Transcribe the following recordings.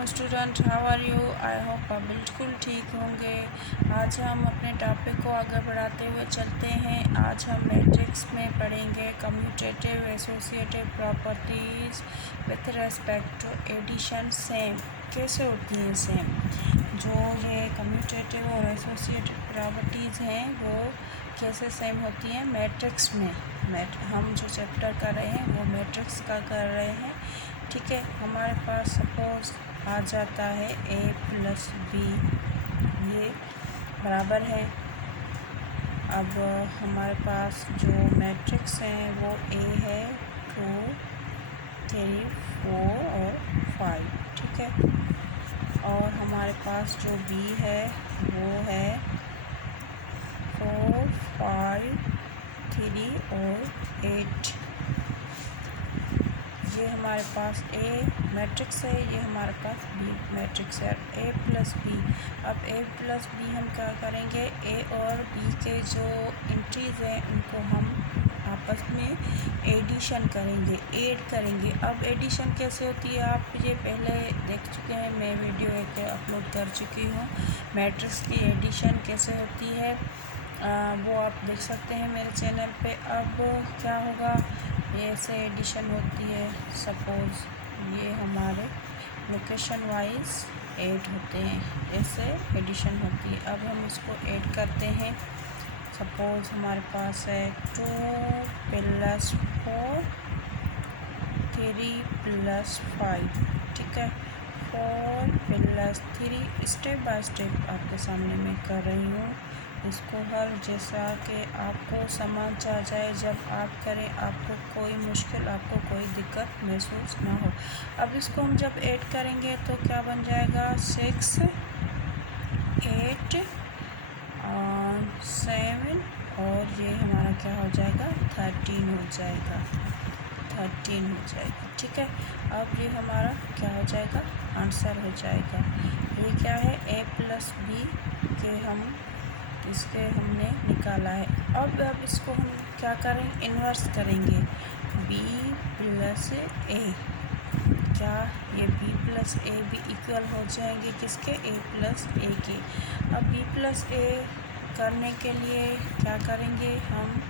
वालेकुम student, how are you. I hope आप बिल्कुल ठीक होंगे। आज हम अपने टॉपिक को आगे बढ़ाते हुए चलते हैं। आज हम मैट्रिक्स में पढ़ेंगे commutative associative properties with respect to addition. Same कैसे होती हैं सेम। जो ये कम्यूटेटिव और एसोसिएटिव प्रॉपर्टीज़ हैं वो कैसे सेम होती हैं मैट्रिक्स में। हम जो चैप्टर कर रहे हैं वो मैट्रिक्स का कर रहे हैं। ठीक है, हमारे पास सपोज़ आ जाता है a प्लस बी, ये बराबर है। अब हमारे पास जो मैट्रिक्स हैं वो a है 2 3 4 और 5। ठीक है, और हमारे पास जो b है वो है 4 5 3 और 8। ये हमारे पास A मैट्रिक्स है, ये हमारे पास B मैट्रिक्स है। A प्लस बी, अब A प्लस बी हम क्या करेंगे, A और B के जो एंट्रीज़ हैं उनको हम आपस में एडिशन करेंगे, ऐड करेंगे। अब एडिशन कैसे होती है आप ये पहले देख चुके हैं, मैं वीडियो एक अपलोड कर चुकी हूँ मैट्रिक्स की एडिशन कैसे होती है। वो आप देख सकते हैं मेरे चैनल पे। अब क्या होगा, ऐसे एडिशन होती है। सपोज़ ये हमारे लोकेशन वाइज ऐड होते हैं, ऐसे एडिशन होती है। अब हम इसको ऐड करते हैं। सपोज़ हमारे पास है 2 प्लस 4 3 प्लस 5। ठीक है, 4 प्लस 3 स्टेप बाय स्टेप आपके सामने मैं कर रही हूँ इसको, हर जैसा कि आपको समझ आ जाए जब आप करें, आपको कोई मुश्किल, आपको कोई दिक्कत महसूस ना हो। अब इसको हम जब ऐड करेंगे तो क्या बन जाएगा, 6 8 7 और ये हमारा क्या हो जाएगा 13 हो जाएगा, 13 हो जाएगा। ठीक है, अब ये हमारा क्या हो जाएगा, आंसर हो जाएगा। ये क्या है, a प्लस बी के हम इसके हमने निकाला है। अब इसको हम क्या करें, इन्वर्स करेंगे, b प्लस a। क्या ये b प्लस a भी इक्वल हो जाएंगे किसके, a प्लस a के। अब b प्लस a करने के लिए क्या करेंगे हम,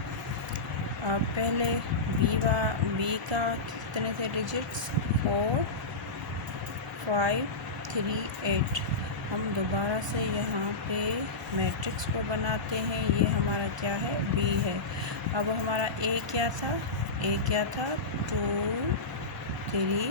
पहले b का कितने थे डिजिट्स, 4 5 3 8। हम दोबारा से यहाँ पे मैट्रिक्स को बनाते हैं। ये हमारा क्या है, b है। अब हमारा a क्या था, 2 3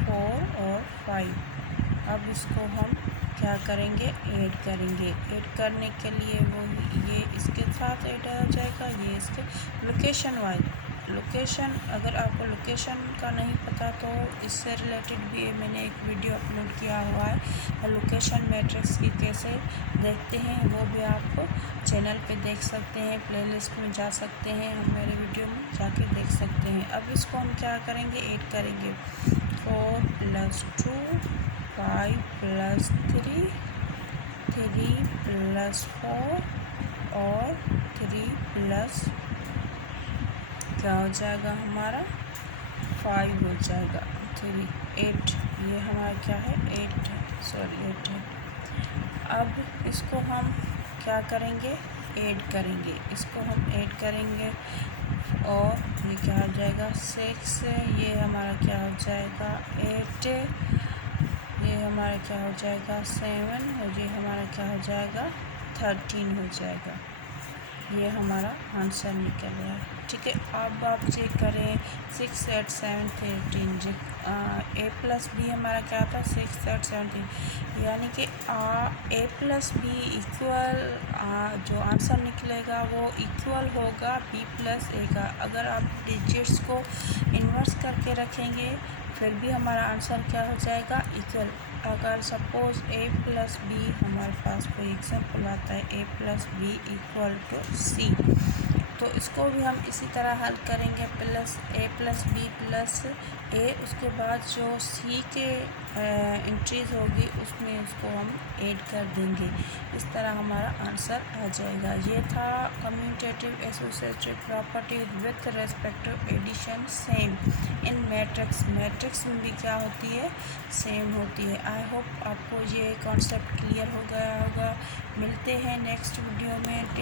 4 और 5। अब इसको हम क्या करेंगे, ऐड करेंगे। ऐड करने के लिए वो ये इसके साथ ऐड हो जाएगा, ये इसके लोकेशन वाइज। लोकेशन, अगर आपको लोकेशन का नहीं पता तो इससे रिलेटेड भी मैंने एक वीडियो अपलोड किया हुआ है, लोकेशन मैट्रिक्स की कैसे देखते हैं, वो भी आप चैनल पे देख सकते हैं, प्लेलिस्ट में जा सकते हैं, हम मेरे वीडियो में जाके देख सकते हैं। अब इसको हम क्या करेंगे, ऐड करेंगे, 4 प्लस 2 5 प्लस 3 3 प्लस 4 और 3 प्लस क्या हो जाएगा हमारा 5 हो जाएगा, 3 8। ये हमारा क्या है, 8 है। अब इसको हम क्या करेंगे, ऐड करेंगे, इसको हम ऐड करेंगे और ये क्या हो जाएगा 6, ये हमारा क्या हो जाएगा 8, ये हमारा क्या हो जाएगा 7 और ये हमारा क्या हो जाएगा 13 हो जाएगा। ये हमारा आंसर निकल गया। ठीक है, अब आप चेक करें 6 8 7 13, a प्लस बी हमारा क्या था 6 8 17, यानी कि a प्लस बी इक्वल, जो आंसर निकलेगा वो इक्वल होगा b प्लस a का। अगर आप डिजिट्स को इन्वर्स करके रखेंगे फिर भी हमारा आंसर क्या हो जाएगा, इक्वल। अगर सपोज़ a प्लस बी हमारे पास कोई एग्जाम्पल आता है, a plus b equal to c, तो इसको भी हम इसी तरह हल करेंगे, plus a plus b plus a, उसके बाद जो सी के एंट्रीज होगी उसमें उसको हम ऐड कर देंगे। इस तरह हमारा आंसर आ जाएगा। ये था commutative associative property with respect to addition same in matrix. Matrix में भी क्या होती है, सेम होती है। आई होप आपको ये कॉन्सेप्ट क्लियर हो गया होगा। मिलते हैं नेक्स्ट वीडियो में।